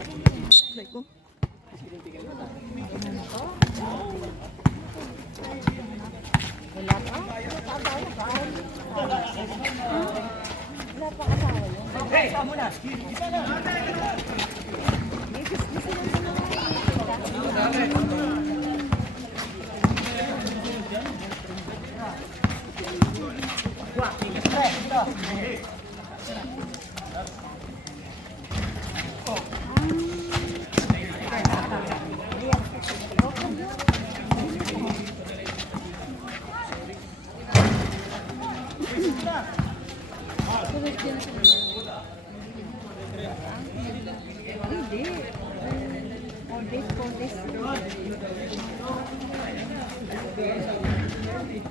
Assalamualaikum. Wala pa? Wala pa asawa yun. Hey, kamu na. Hindi. Kontes.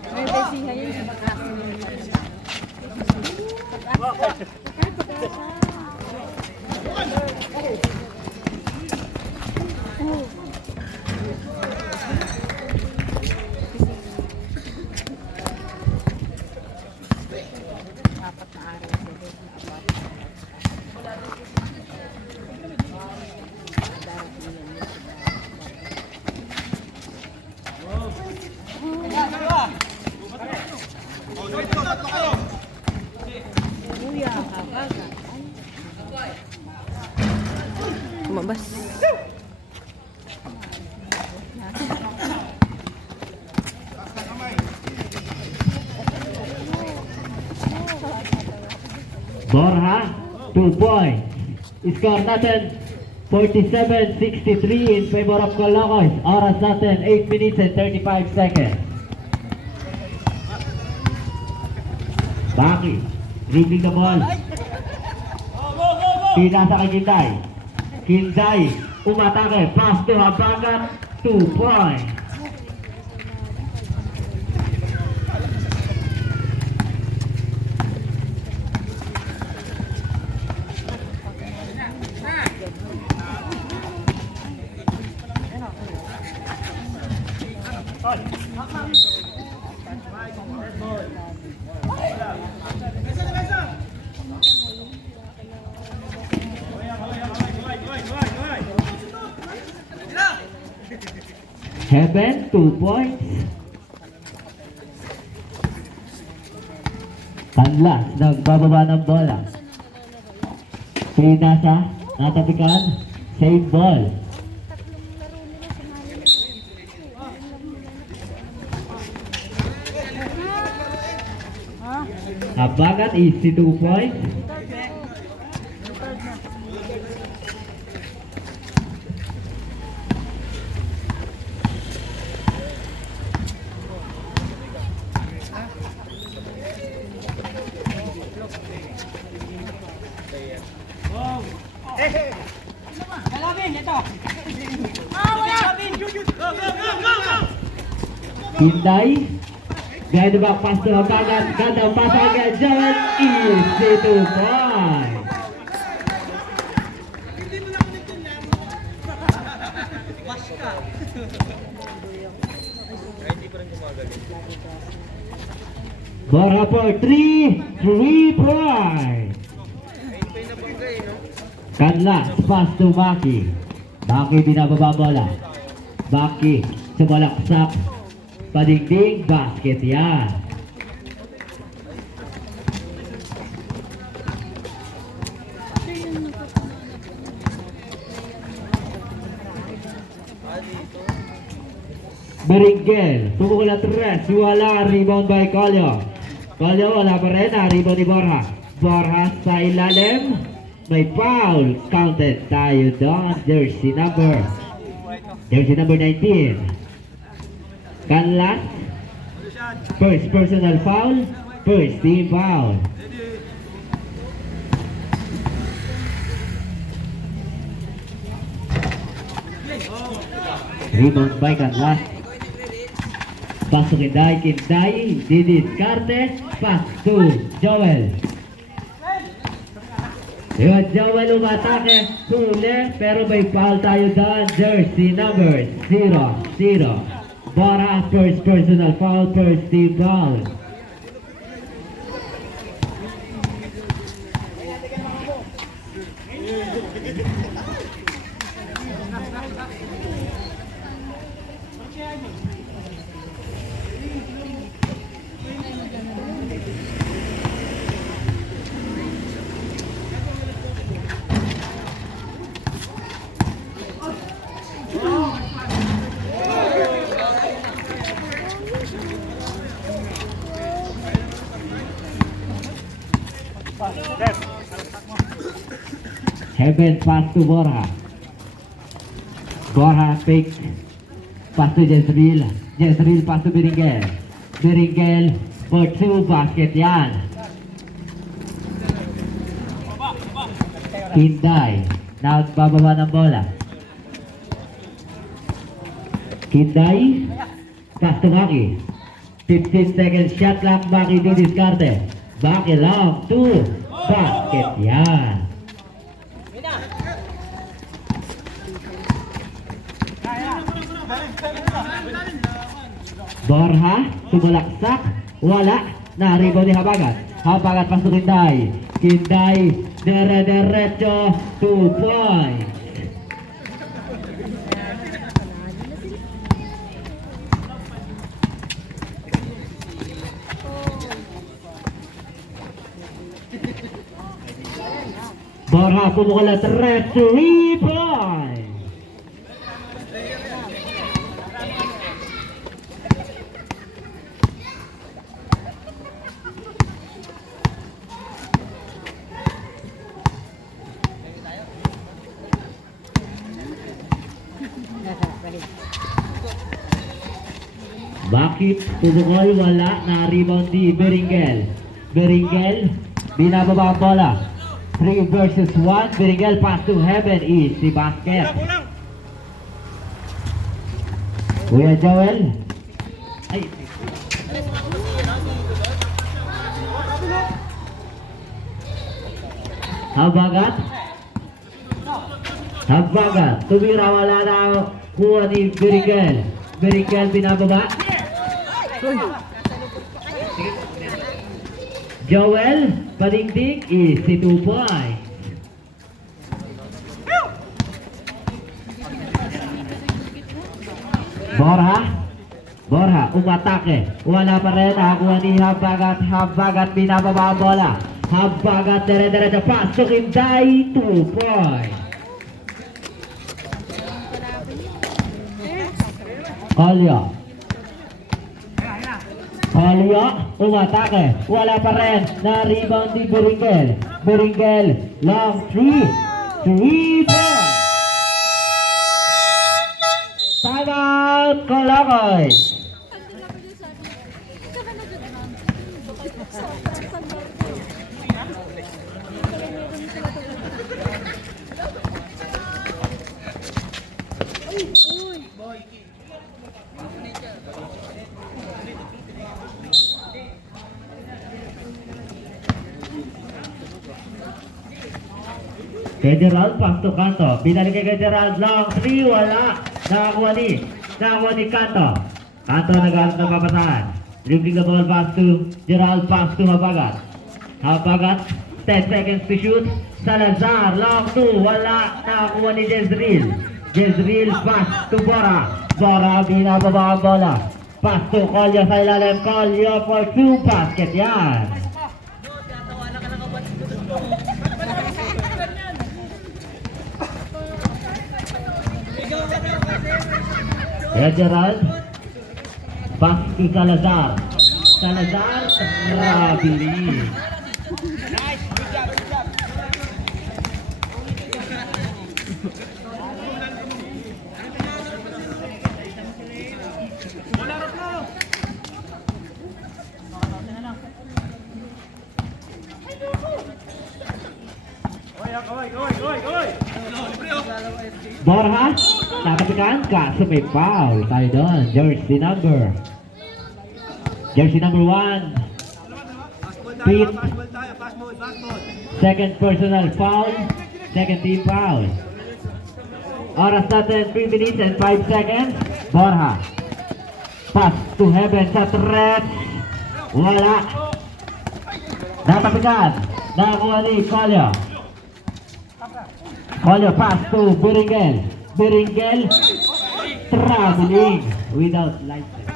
May besihan yun sa pag-asa. Apat na araw sa Kuya, kakaga. Lumabas. Borja, 2 points. Score natin 47-63 in favor of Calocos. Oras natin 8 minutes and 35 seconds. Baki, dribbling the ball. Pinasa kay Kinday. Kinday, umatake. Pass to Habagat, 2 points. Heaven, 2 points. Tanlas, nagbababa ng bola. Pinasa, natapikan, save ball. Habagat, easy 2 points. Galawin, ito. Wala. Go. Kinday, behind the back pass to Habagat, ganda pass agad, Joel, easy 2 points. Borja for 3 points. Kanlas, pass to Maki. Maki binababa bola. Maki, sumalaksak. Padingding, basket yan. Beringel, pumukul at tres, wala, rebound by Colio. Colio, wala pa rin, rebound ni Borja. Borja sa ilalim, may foul, counted tayo doon, jersey number 19. Kanlas, first personal foul, first team foul. Rebound by Kanlas. Pasok Kinday, didiscarded, pass to Joel. Yun, Joel umatake, huli, pero may foul tayo doon, jersey number 0. Borja, first personal foul, first team foul. Heaven pass to Borja. Borja fake. Pass to Jezreel. Jezreel pass to Beringel. Beringel for 2 basket yan. Kinday. Nagbababa ng bola. Kinday. Pass to Maki. 15 seconds shot clock. Maki didiskarte. Maki long 2 basket yan. Borja, sumalaksak, wala, na-rebound ni Habagat. Habagat pas to Kinday. Kinday, dere-derecho, 2 points. Borja kumukula 3 points. Bakit tumukol wala na rebound di Beringel. Beringel binababa ang bola. 3 versus 1. Beringel pass to Heaven, easy basket. Kuya Joel. Ay. Habagat. Habagat. Tumira wala na kuha ni Beringel. Beringel binababa. Joel, padingding, easy 2 points. Borja, umatake. Wala pa rin, nakakuha ni Habagat. Habagat, binababa ang bola. Habagat, dere-derecho, pasok, Kinday, 2 points. Kalya, umatake. Wala pa rin. Na-rebound ni Beringel. Beringel, long 3. 3 points. Time out, Kalakoy. Kay Gerald, pass to Kanto. Binalik kay Gerald, long 3, wala. Nakakuha ni Kanto. Kanto nag-alas ng papasahan. Dribbling the ball pass to Gerald, pass to Habagat. Habagat, 10 seconds to shoot. Salazar, long 2, wala. Nakakuha ni Jezreel. Jezreel, pass to Bora. Bora, binababa ang bola. Pass to Collier sa ilalim. Collier for 2 basket yan. Gerald, pass to Salazar. Salazar, rabili. Borja, nakapikan, kaso may foul. Tayo doon, jersey number 1. Pete. Second personal foul. Second team foul. Oras natin 3 minutes and 5 seconds. Borja. Pass to Heaven sa threat. Wala. Nakapikan. Nakakuha ni Collier. Collier pass to Beringel. Beringel traveling without license.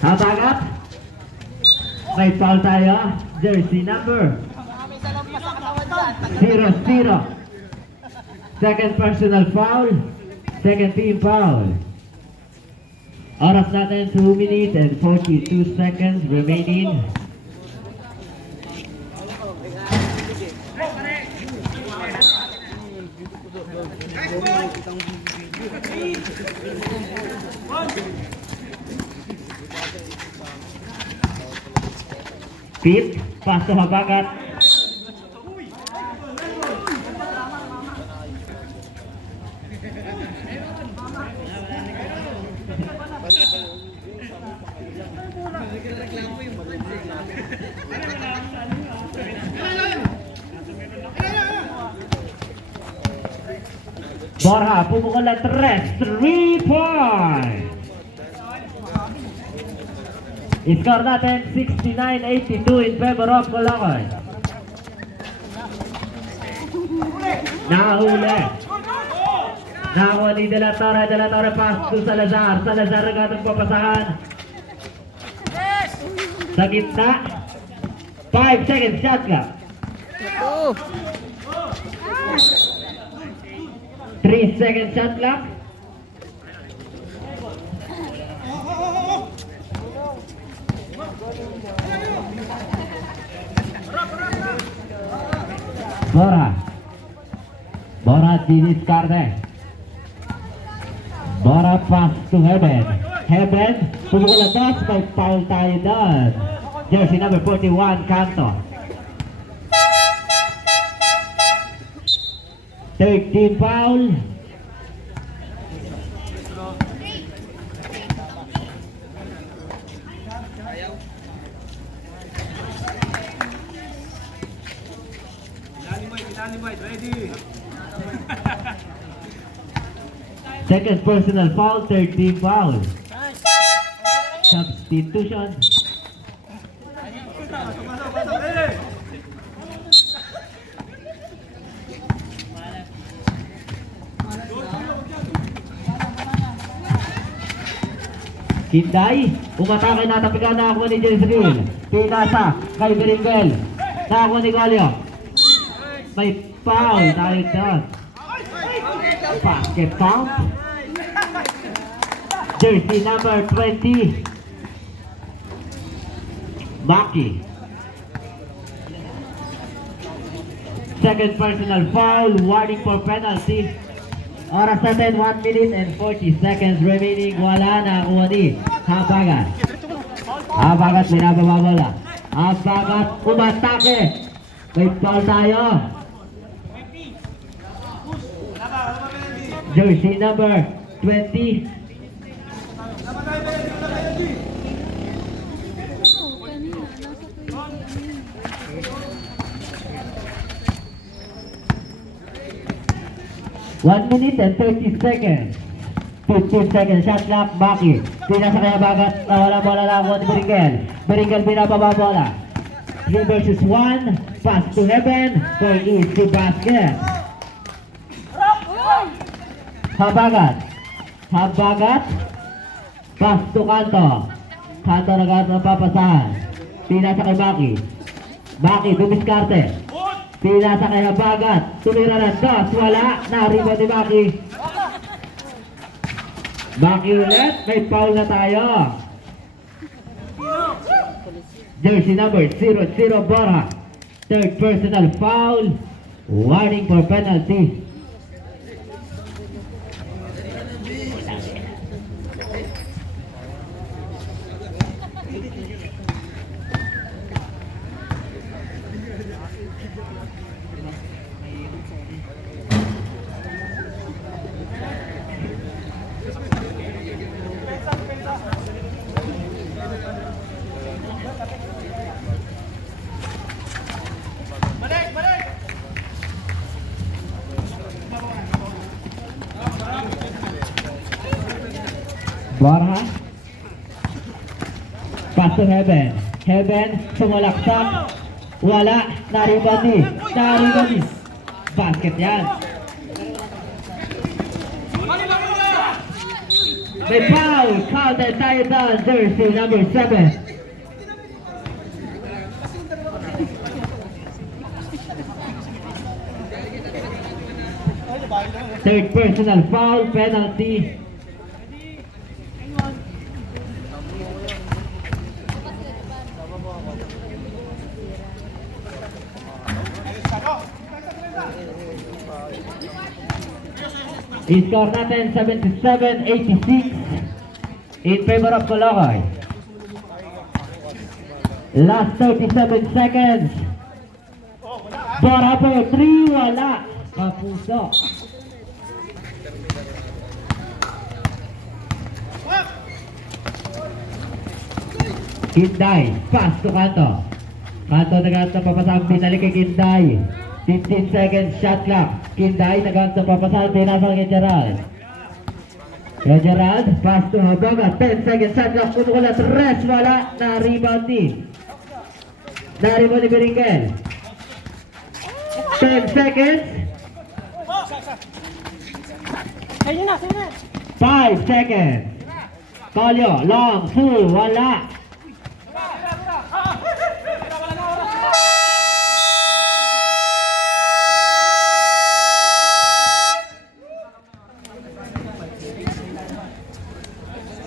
Habagat. May foul tayo. Jersey number 0-0. Second personal foul. Second team foul. Oras natin 2 minutes and 42 seconds remaining. Pete, pass to Habagat. Borja, pumukul ng 3 points. Score natin 69-82 in favor of Caloocan. Nahuli. Nakakuha ni De La Torre pass to Salazar. Salazar ang atong papasahan. Sa gitna. 5 seconds shot clock. 3 seconds shot clock. Borja diniscarte. Borja pass to Heaven. Heaven, pumukul ang toss, may foul tayo doon. Jersey number 41, Canto. 13 foul. Second personal foul, 13 foul. Substitution. Hinday, umatake na tapikan na ako ni Jezreel. Pinasa kay Beringel. Nakakuha ni Galio. May foul tayo doon. Basket count. Jersey number 20. Maki. Second personal foul, warning for penalty. Oras natin 1 minute and 40 seconds remaining. Wala na kuha ni Habagat. Habagat, binababa bola. Habagat, umatake. May foul tayo. Jersey number 20. One minute and 30 seconds. 15 seconds shot clock. Maki. Pinasa kaya Habagat. Nawala bola na ako ni Beringel. Beringel binababa bola. 3 versus 1. Pass to Heaven for easy basket. Habagat. Habagat. Pass to Canto. Canto nag-aat ng papasahan. Pinasa kay Maki. Maki, dumiskarte. Pinasa kay Habagat. Tumira ng toss. Wala. Nariba ni Maki. Maki ulit. May foul na tayo. Jersey number 00 Borja. Third personal foul. Warning for penalty. Borja. Pass to Heaven. Heaven, sumulaksak. Wala. Nariban ni. Basket yan. May foul. Counter tayo doon. Jersey number 7. Third personal foul, penalty. Score natin 77-86 in favor of Caloocan. Last 37 seconds. Bora po, 3, wala. Kapuso. Kinday, pass to Kanto. Kanto nag-aantang papasang pinalik kay Kinday. 15 seconds shot clock. Kinday nag-aantang papasang pinasang kay Gerald. Kay Gerald, pass to Habaga. 10 seconds shot clock. Kunukulat, rest, wala. Na-rebound team. Na-rebound ni Beringel. 10 seconds. Sa'yo na, sa'yo na. 5 seconds. Tolyo, long, full, wala.